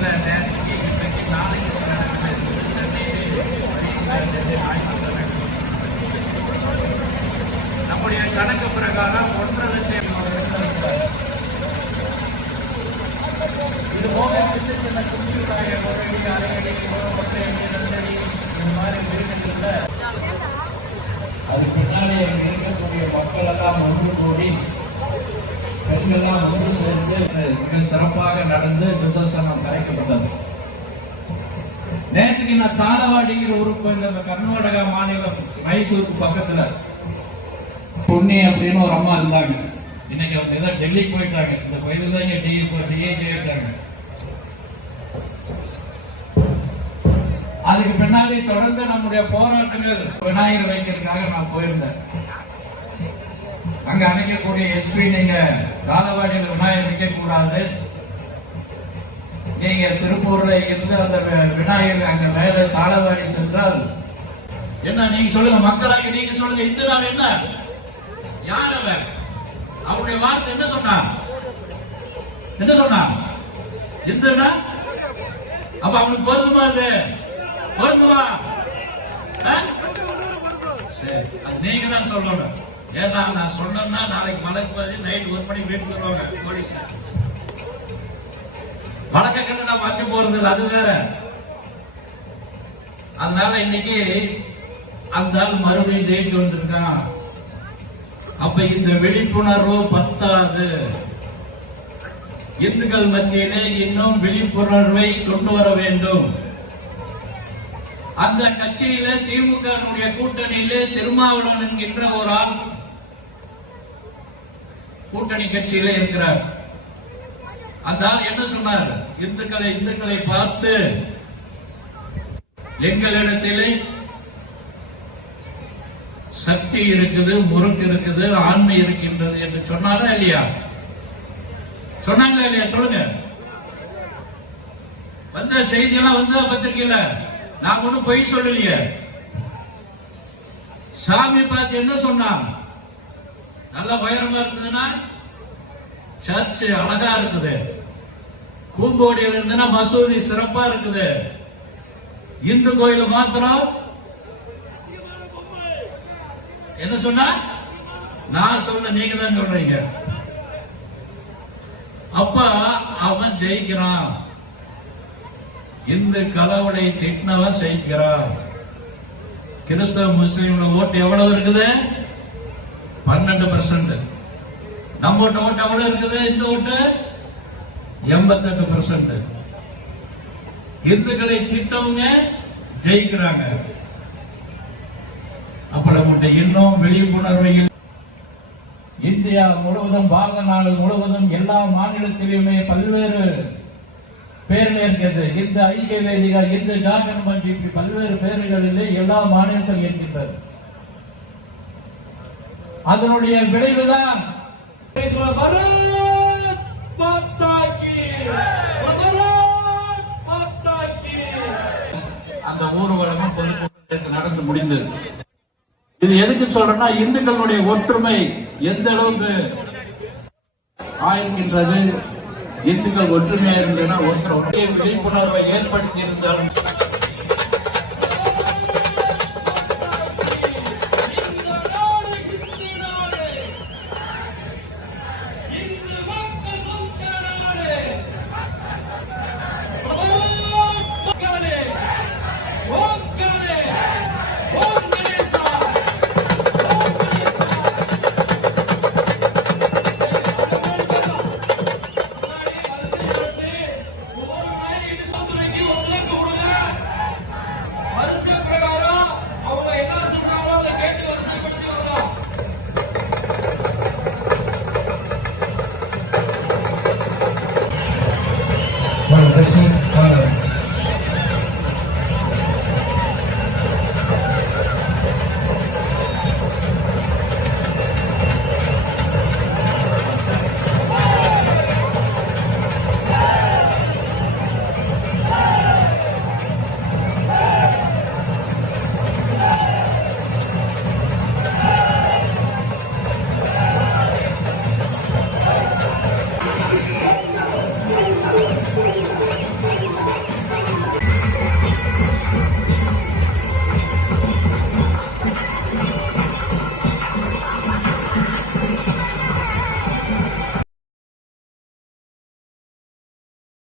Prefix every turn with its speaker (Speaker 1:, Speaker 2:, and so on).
Speaker 1: இடத்துல நேற்றைக்கு இன்றைக்கு நாளைக்கு நம்முடைய கணக்கு பிரகாரம் ஒன்றரை இது போக சின்ன சின்ன குஞ்சுடைய ஒரு அடி மிக சிறப்பாக நடந்து விசேஷனம் கரைக்கப்பட்டது. நேற்றுக்கு நான் தாளவாடிங்கிற ஊருக்கு இந்த கர்நாடகா மாநிலம் மைசூருக்கு பக்கத்துல. பொன்னி அப்படின்னு ஒரு அம்மா இருந்தாங்க. இன்னைக்கு அவங்க ஏதோ டெல்லிக்கு போயிட்டாங்க. இந்த கோயிலில் தான் இங்கே டிவி டிஏஜி இருக்காங்க அதுக்கு பின்னாடி தொடர்ந்து நம்முடைய போராட்டங்கள் விநாயகர் வைக்கிறதுக்காக நான் போயிருந்தேன். அங்க அமைக்கக்கூடிய எஸ்பி நீங்க தாளவாடியில் விநாயகர் வைக்க கூடாது நீங்க திருப்பூர்ல இருந்து அந்த விநாயகர் அங்க மேல தாளவாடி சென்றால் என்ன நீங்க சொல்லுங்க மக்களாக நீங்க சொல்லுங்க இந்து நாள் என்ன? யார் அவர்? அவருடைய வார்த்தை என்ன சொன்னான் என்ன சொன்னான் இந்துனா? அப்ப அவனுக்கு பொருந்துமா இது பொருந்துமா? சரி அது நீங்க தான் சொல்லணும். ஏன்னா நான் சொன்னேன்னா நாளைக்கு மலைக்கு போய் நைட் ஒரு மணி வீட்டுக்கு வருவாங்க போலீஸ். வழக்க கண்டு நான் வாங்க போறது இல்லை அது வேற. அதனால இன்னைக்கு அந்த ஆள் மறுபடியும் ஜெயிச்சு வந்திருக்கான் அப்ப இந்த விழிப்புணர்வு பத்தாது. இந்துக்கள் மத்தியிலே இன்னும் விழிப்புணர்வை கொண்டு வர வேண்டும். அந்த கட்சியில திமுக கூட்டணியிலே திருமாவளவன் என்கின்ற ஒரு ஆள் கூட்டணி கட்சியிலே இருக்கிறார். அந்த ஆள் என்ன சொன்னார்? இந்துக்களை இந்துக்களை பார்த்து எங்களிடத்திலே சக்தி இருக்குது முறுக்கு இருக்குது ஆண்மை இருக்கின்றது என்று சொன்னாரா இல்லையா? சொன்னாங்களா இல்லையா? சொல்லுங்க. வந்த செய்தி எல்லாம் வந்து பத்திரிக்கையில நான் ஒண்ணும் பொய் சொல்லலையே. சாமி பார்த்து என்ன சொன்னான்? நல்ல உயரமா இருந்ததுன்னா சர்ச் அழகா இருக்குது. பூங்கோடியில் இருந்ததுன்னா மசூதி சிறப்பா இருக்குது. இந்து கோயில மாத்திரம் என்ன சொன்னா? நான் சொல்ல நீங்க தான் சொல்றீங்க. அப்ப அவன் ஜெயிக்கிறான். இந்து கலவடை திட்டினவன் ஜெயிக்கிறான். கிறிஸ்தவ முஸ்லீம்ல ஓட்டு எவ்வளவு இருக்குது? பன்னெண்டு பர்சன்ட் நம்ம ஓட்ட ஓட்டு எவ்வளவு இருக்குது? இந்த ஓட்டு எண்பத்தெட்டு பர்சன்ட் இந்துக்களை திட்டவங்க ஜெயிக்கிறாங்க. அப்ப நம்முடைய இன்னும் விழிப்புணர்வையில் இந்தியா முழுவதும் பாரத நாடு முழுவதும் எல்லா மாநிலத்திலுமே பல்வேறு பேர்கள் இருக்கிறது இந்த ஐக்கிய வேதிகள் இந்த ஜாகர் மஞ்சி பல்வேறு பேர்களிலே எல்லா மாநிலத்திலும் இருக்கின்றது அதனுடைய விளைவுதான் அந்த ஊர்வலமும் பொதுக்கூட்டத்திற்கு நடந்து முடிந்தது. இது எதுக்கு சொல்றேன்னா இந்துக்களுடைய ஒற்றுமை எந்த அளவுக்கு ஆயிருக்கின்றது? இந்துக்கள் ஒற்றுமையா இருந்ததுன்னா ஒற்றை ஒற்றை விழிப்புணர்வை ஏற்படுத்தி இருந்தாலும்